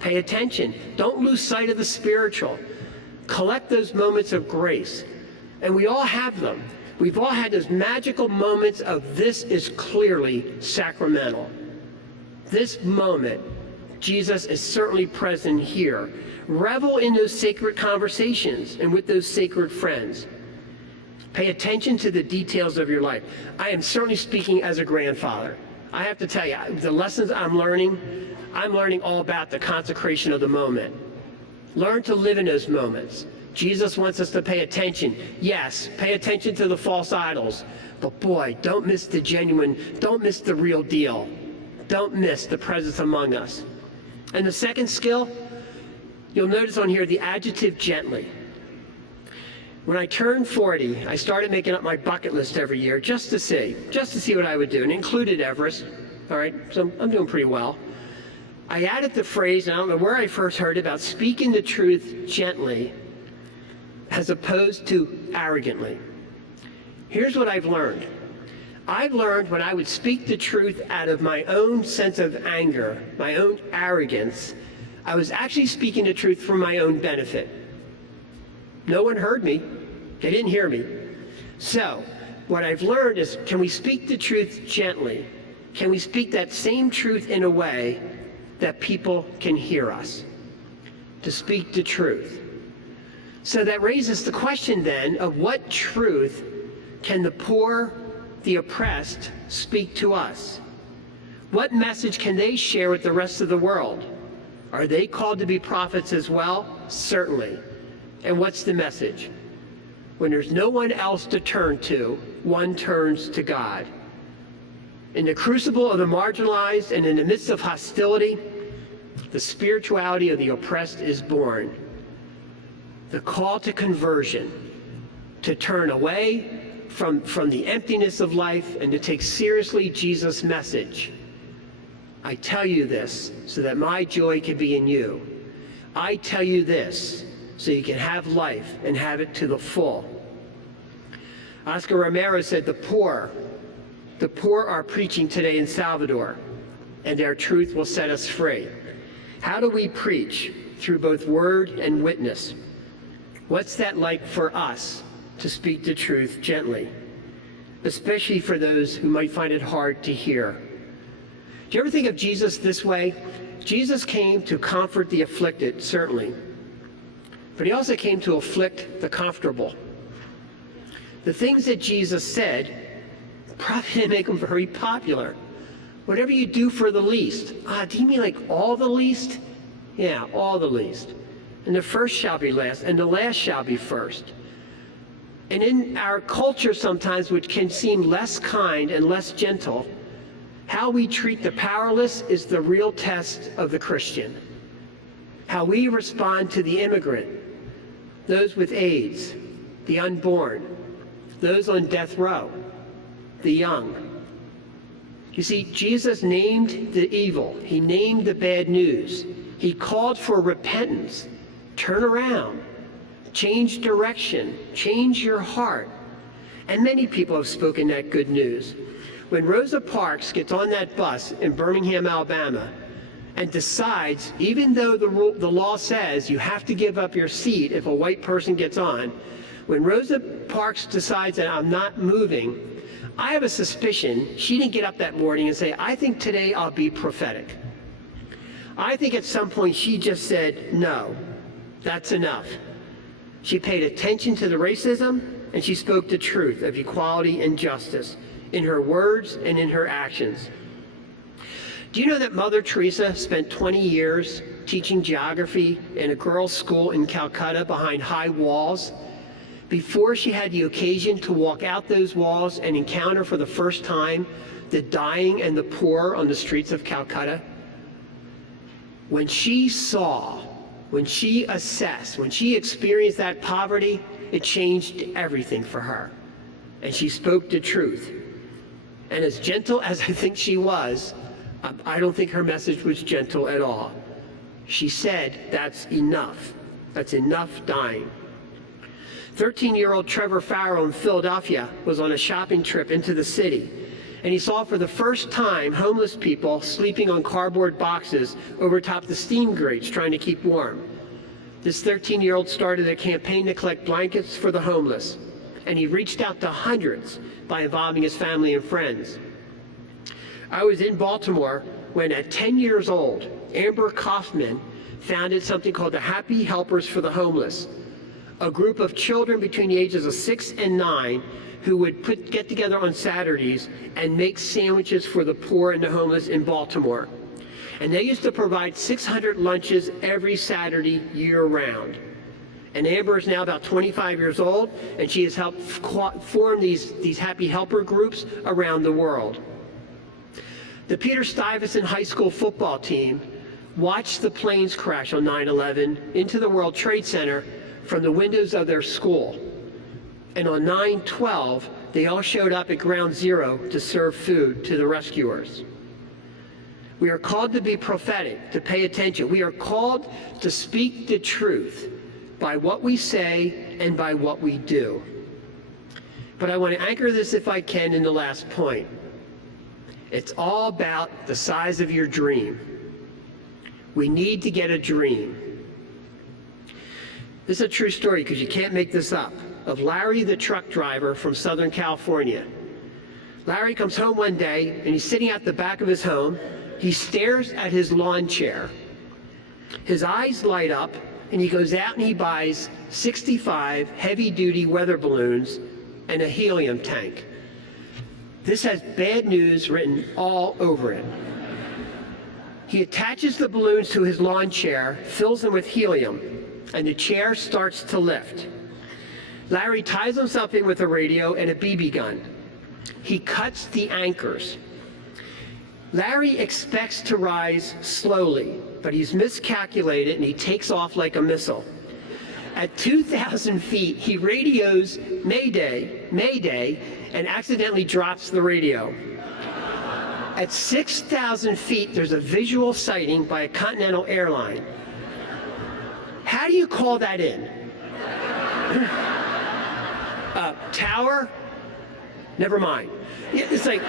Pay attention. Don't lose sight of the spiritual. Collect those moments of grace. And we all have them. We've all had those magical moments of this is clearly sacramental. This moment, Jesus is certainly present here. Revel in those sacred conversations and with those sacred friends. Pay attention to the details of your life. I am certainly speaking as a grandfather. I have to tell you, the lessons I'm learning all about the consecration of the moment. Learn to live in those moments. Jesus wants us to pay attention. Yes, pay attention to the false idols. But boy, don't miss the genuine, don't miss the real deal. Don't miss the presence among us. And the second skill, you'll notice on here the adjective gently. When I turned 40, I started making up my bucket list every year just to see what I would do, and included Everest. All right, so I'm doing pretty well. I added the phrase, and I don't know where I first heard it, about speaking the truth gently as opposed to arrogantly. Here's what I've learned. I've learned when I would speak the truth out of my own sense of anger, my own arrogance, I was actually speaking the truth for my own benefit. No one heard me. They didn't hear me. So what I've learned is, can we speak the truth gently? Can we speak that same truth in a way that people can hear us? To speak the truth. So that raises the question then of what truth can the poor, the oppressed speak to us? What message can they share with the rest of the world? Are they called to be prophets as well? Certainly. And what's the message? When there's no one else to turn to, one turns to God. In the crucible of the marginalized and in the midst of hostility, the spirituality of the oppressed is born. The call to conversion, to turn away from the emptiness of life and to take seriously Jesus' message. I tell you this so that my joy can be in you. I tell you this so you can have life and have it to the full. Oscar Romero said, the poor are preaching today in Salvador, and their truth will set us free. How do we preach? Through both word and witness. What's that like for us to speak the truth gently, especially for those who might find it hard to hear? Do you ever think of Jesus this way? Jesus came to comfort the afflicted, certainly, but he also came to afflict the comfortable. The things that Jesus said probably didn't make him very popular. Whatever you do for the least. Do you mean like all the least? Yeah, all the least. And the first shall be last, and the last shall be first. And in our culture sometimes, which can seem less kind and less gentle, how we treat the powerless is the real test of the Christian. How we respond to the immigrant, those with AIDS, the unborn, those on death row, the young. You see, Jesus named the evil. He named the bad news. He called for repentance. Turn around. Change direction. Change your heart. And many people have spoken that good news. When Rosa Parks gets on that bus in Birmingham, Alabama, and decides, even though the law says you have to give up your seat if a white person gets on, when Rosa Parks decides that I'm not moving, I have a suspicion she didn't get up that morning and say, I think today I'll be prophetic. I think at some point she just said, no, that's enough. She paid attention to the racism, and she spoke the truth of equality and justice in her words and in her actions. Do you know that Mother Teresa spent 20 years teaching geography in a girls' school in Calcutta behind high walls before she had the occasion to walk out those walls and encounter for the first time the dying and the poor on the streets of Calcutta? When she saw, when she assessed, when she experienced that poverty, it changed everything for her. And she spoke the truth. And as gentle as I think she was, I don't think her message was gentle at all. She said, that's enough. That's enough dying. 13-year-old Trevor Farrow in Philadelphia was on a shopping trip into the city, and he saw for the first time homeless people sleeping on cardboard boxes over top the steam grates trying to keep warm. This 13-year-old started a campaign to collect blankets for the homeless, and he reached out to hundreds by involving his family and friends. I was in Baltimore when at 10 years old, Amber Kaufman founded something called the Happy Helpers for the Homeless, a group of children between the ages of 6 and 9 who would get together on Saturdays and make sandwiches for the poor and the homeless in Baltimore. And they used to provide 600 lunches every Saturday year-round. And Amber is now about 25 years old, and she has helped form these Happy Helper groups around the world. The Peter Stuyvesant High School football team watched the planes crash on 9/11 into the World Trade Center from the windows of their school. And on 9/12, they all showed up at Ground Zero to serve food to the rescuers. We are called to be prophetic, to pay attention. We are called to speak the truth by what we say and by what we do. But I want to anchor this, if I can, in the last point. It's all about the size of your dream. We need to get a dream. This is a true story, because you can't make this up, of Larry the truck driver from Southern California. Larry comes home one day, and he's sitting at the back of his home. He stares at his lawn chair. His eyes light up, and he goes out and he buys 65 heavy-duty weather balloons and a helium tank. This has bad news written all over it. He attaches the balloons to his lawn chair, fills them with helium, and the chair starts to lift. Larry ties himself in with a radio and a BB gun. He cuts the anchors. Larry expects to rise slowly, but he's miscalculated and he takes off like a missile. At 2,000 feet, he radios Mayday, Mayday, and accidentally drops the radio. At 6,000 feet, there's a visual sighting by a Continental airline. How do you call that in? Tower? Never mind. It's like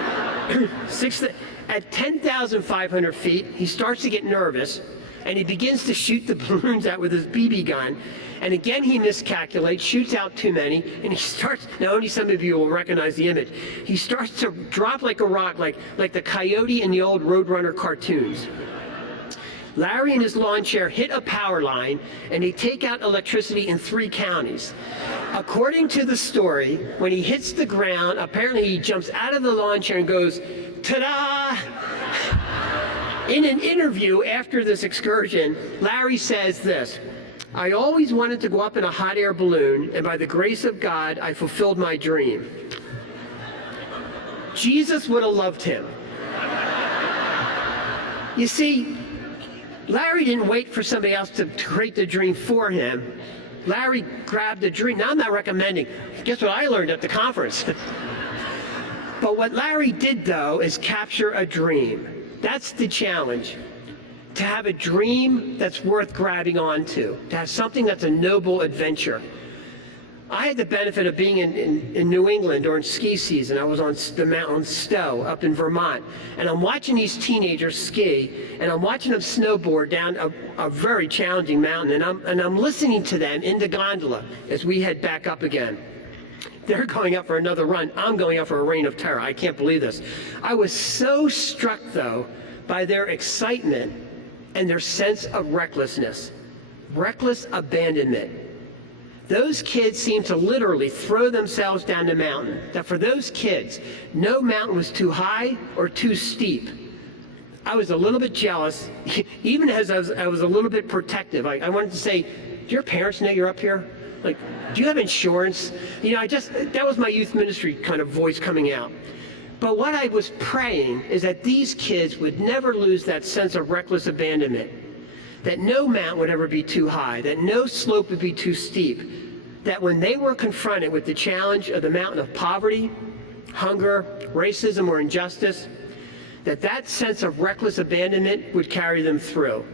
at 10,500 feet, he starts to get nervous, and he begins to shoot the balloons out with his BB gun. And again, he miscalculates, shoots out too many, and he starts, now only some of you will recognize the image, he starts to drop like a rock, like the coyote in the old Roadrunner cartoons. Larry and his lawn chair hit a power line, and they take out electricity in 3 counties. According to the story, when he hits the ground, apparently he jumps out of the lawn chair and goes, ta-da! In an interview after this excursion, Larry says this, "I always wanted to go up in a hot air balloon, and by the grace of God, I fulfilled my dream." Jesus would have loved him. You see, Larry didn't wait for somebody else to create the dream for him. Larry grabbed the dream. Now, I'm not recommending. Guess what I learned at the conference? But what Larry did, though, is capture a dream. That's the challenge. To have a dream that's worth grabbing onto. To have something that's a noble adventure. I had the benefit of being in New England during ski season. I was on the mountain Stowe up in Vermont. And I'm watching these teenagers ski, and I'm watching them snowboard down a very challenging mountain. And I'm listening to them in the gondola as we head back up again. They're going up for another run. I'm going up for a reign of terror. I can't believe this. I was so struck, though, by their excitement and their sense of recklessness. Reckless abandonment. Those kids seemed to literally throw themselves down the mountain. That for those kids, no mountain was too high or too steep. I was a little bit jealous, even as I was a little bit protective. I wanted to say, do your parents know you're up here? Like, do you have insurance? You know, that was my youth ministry kind of voice coming out. But what I was praying is that these kids would never lose that sense of reckless abandonment. That no mountain would ever be too high, that no slope would be too steep, that when they were confronted with the challenge of the mountain of poverty, hunger, racism, or injustice, that sense of reckless abandonment would carry them through.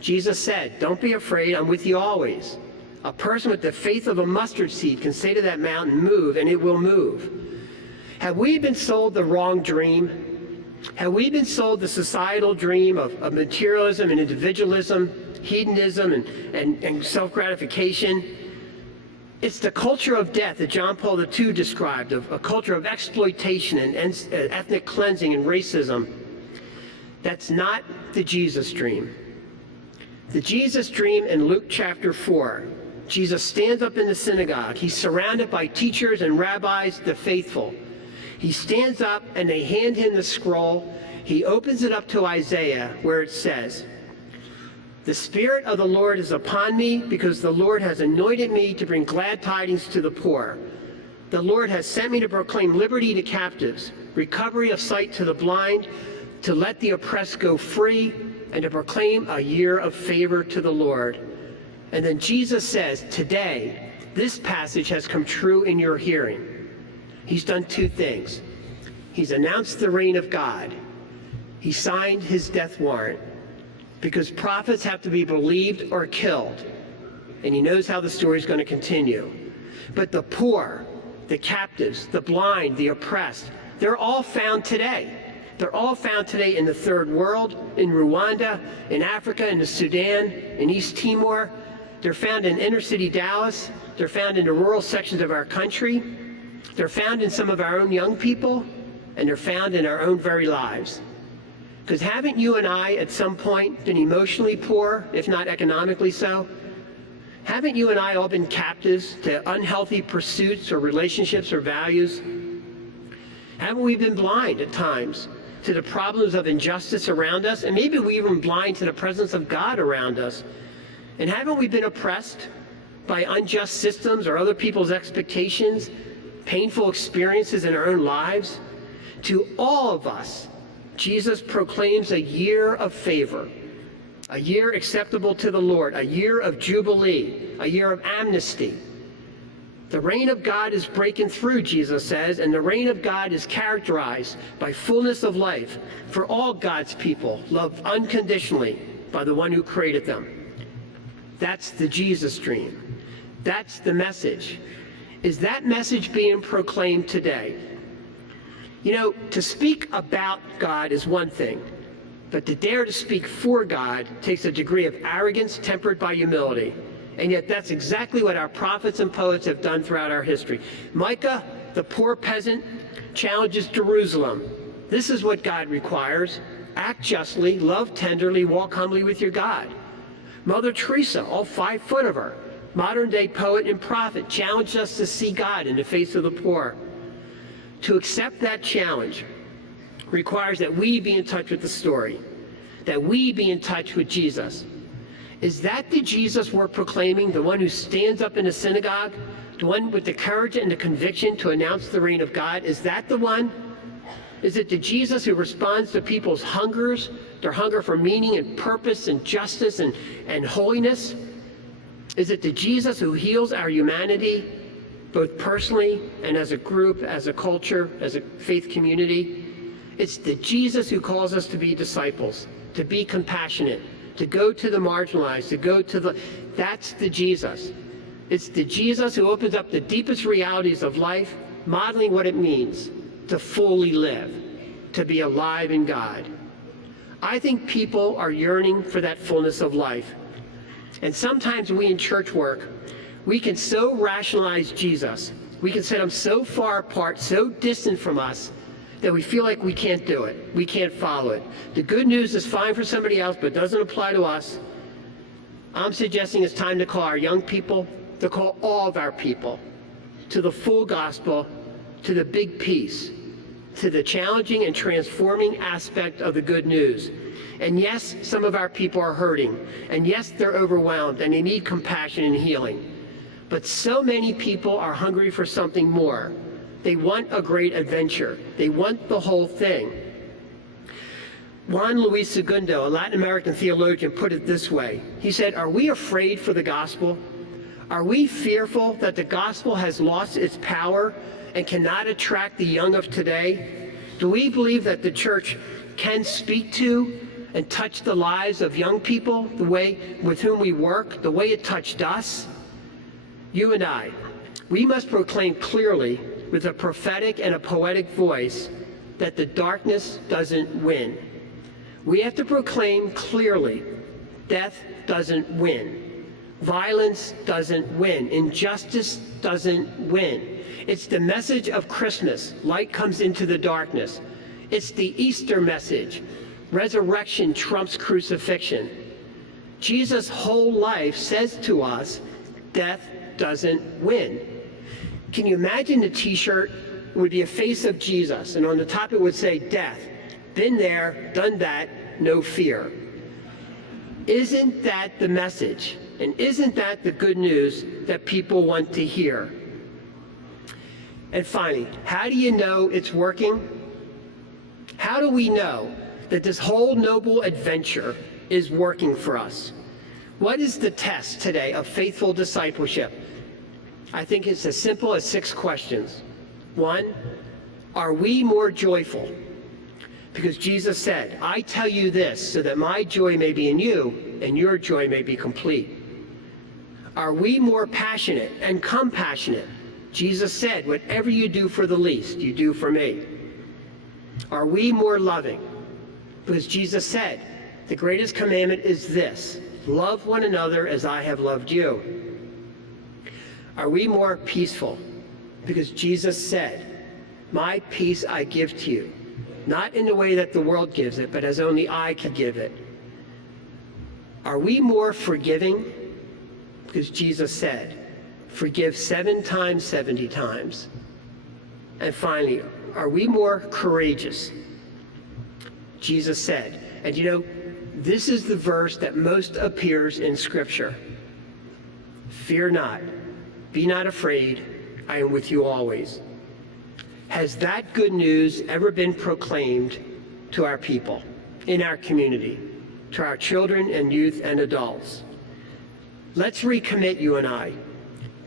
Jesus said, "Don't be afraid, I'm with you always." A person with the faith of a mustard seed can say to that mountain, "Move," and it will move. Have we been sold the wrong dream? Have we been sold the societal dream of materialism and individualism, hedonism and self-gratification? It's the culture of death that John Paul II described, of a culture of exploitation and ethnic cleansing and racism. That's not the Jesus dream. The Jesus dream in Luke chapter 4, Jesus stands up in the synagogue. He's surrounded by teachers and rabbis, the faithful. He stands up and they hand him the scroll. He opens it up to Isaiah where it says, "The Spirit of the Lord is upon me because the Lord has anointed me to bring glad tidings to the poor. The Lord has sent me to proclaim liberty to captives, recovery of sight to the blind, to let the oppressed go free, and to proclaim a year of favor to the Lord." And then Jesus says, today, this passage has come true in your hearing. He's done 2 things. He's announced the reign of God. He signed his death warrant because prophets have to be believed or killed. And he knows how the story is going to continue. But the poor, the captives, the blind, the oppressed, they're all found today. They're all found today in the Third World, in Rwanda, in Africa, in the Sudan, in East Timor. They're found in inner city Dallas. They're found in the rural sections of our country. They're found in some of our own young people, and they're found in our own very lives. Because haven't you and I at some point been emotionally poor, if not economically so? Haven't you and I all been captives to unhealthy pursuits or relationships or values? Haven't we been blind at times to the problems of injustice around us? And maybe we even blind to the presence of God around us. And haven't we been oppressed by unjust systems or other people's expectations, painful experiences in our own lives? To all of us, Jesus proclaims a year of favor, a year acceptable to the Lord, a year of jubilee, a year of amnesty. The reign of God is breaking through, Jesus says, and the reign of God is characterized by fullness of life for all God's people, loved unconditionally by the one who created them. That's the Jesus dream. That's the message. Is that message being proclaimed today? You know, to speak about God is one thing, but to dare to speak for God takes a degree of arrogance tempered by humility. And yet that's exactly what our prophets and poets have done throughout our history. Micah, the poor peasant, challenges Jerusalem. This is what God requires. Act justly, love tenderly, walk humbly with your God. Mother Teresa, all 5 foot of her, modern day poet and prophet, challenged us to see God in the face of the poor. To accept that challenge requires that we be in touch with the story, that we be in touch with Jesus. Is that the Jesus we're proclaiming, the one who stands up in a synagogue, the one with the courage and the conviction to announce the reign of God? Is that the one? Is it the Jesus who responds to people's hungers, their hunger for meaning and purpose and justice and holiness? Is it the Jesus who heals our humanity, both personally and as a group, as a culture, as a faith community? It's the Jesus who calls us to be disciples, to be compassionate, to go to the marginalized, to go to the... That's the Jesus. It's the Jesus who opens up the deepest realities of life, modeling what it means to fully live, to be alive in God. I think people are yearning for that fullness of life. And sometimes we in church work, we can so rationalize Jesus. We can set him so far apart, so distant from us, that we feel like we can't do it. We can't follow it. The good news is fine for somebody else, but doesn't apply to us. I'm suggesting it's time to call our young people, to call all of our people to the full gospel, to the big piece, to the challenging and transforming aspect of the good news. And yes, some of our people are hurting. And yes, they're overwhelmed and they need compassion and healing. But so many people are hungry for something more. They want a great adventure. They want the whole thing. Juan Luis Segundo, a Latin American theologian, put it this way. He said, "Are we afraid for the gospel? Are we fearful that the gospel has lost its power and cannot attract the young of today? Do we believe that the church can speak to and touch the lives of young people the way with whom we work, the way it touched us?" You and I, we must proclaim clearly with a prophetic and a poetic voice that the darkness doesn't win. We have to proclaim clearly, death doesn't win. Violence doesn't win. Injustice doesn't win. It's the message of Christmas. Light comes into the darkness. It's the Easter message. Resurrection trumps crucifixion. Jesus' whole life says to us, death doesn't win. Can you imagine the t-shirt would be a face of Jesus, and on the top it would say, death, been there, done that, no fear. Isn't that the message? And isn't that the good news that people want to hear? And finally, how do you know it's working? How do we know that this whole noble adventure is working for us? What is the test today of faithful discipleship? I think it's as simple as 6 questions. 1, are we more joyful? Because Jesus said, I tell you this so that my joy may be in you and your joy may be complete. Are we more passionate and compassionate? Jesus said, whatever you do for the least, you do for me. Are we more loving? Because Jesus said, the greatest commandment is this, love one another as I have loved you. Are we more peaceful? Because Jesus said, my peace I give to you, not in the way that the world gives it, but as only I can give it. Are we more forgiving? Because Jesus said, forgive 7 times, 70 times. And finally, are we more courageous? Jesus said, and you know, this is the verse that most appears in Scripture. Fear not, be not afraid, I am with you always. Has that good news ever been proclaimed to our people, in our community, to our children and youth and adults? Let's recommit, you and I,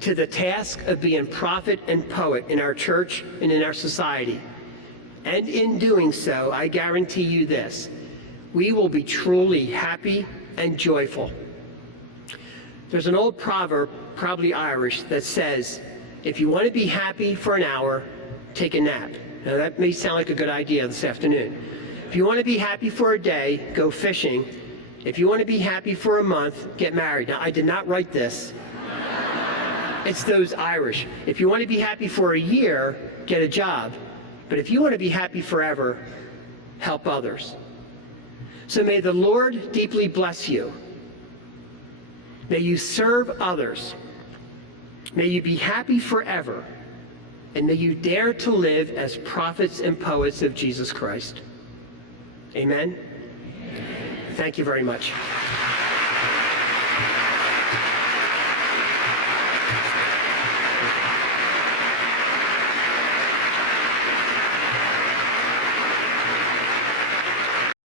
to the task of being prophet and poet in our church and in our society. And in doing so, I guarantee you this, we will be truly happy and joyful. There's an old proverb, probably Irish, that says, if you want to be happy for an hour, take a nap. Now that may sound like a good idea this afternoon. If you want to be happy for a day, go fishing. If you want to be happy for a month, get married. Now I did not write this. It's those Irish. If you want to be happy for a year, get a job. But if you want to be happy forever, help others. So may the Lord deeply bless you. May you serve others. May you be happy forever. And may you dare to live as prophets and poets of Jesus Christ. Amen. Thank you very much.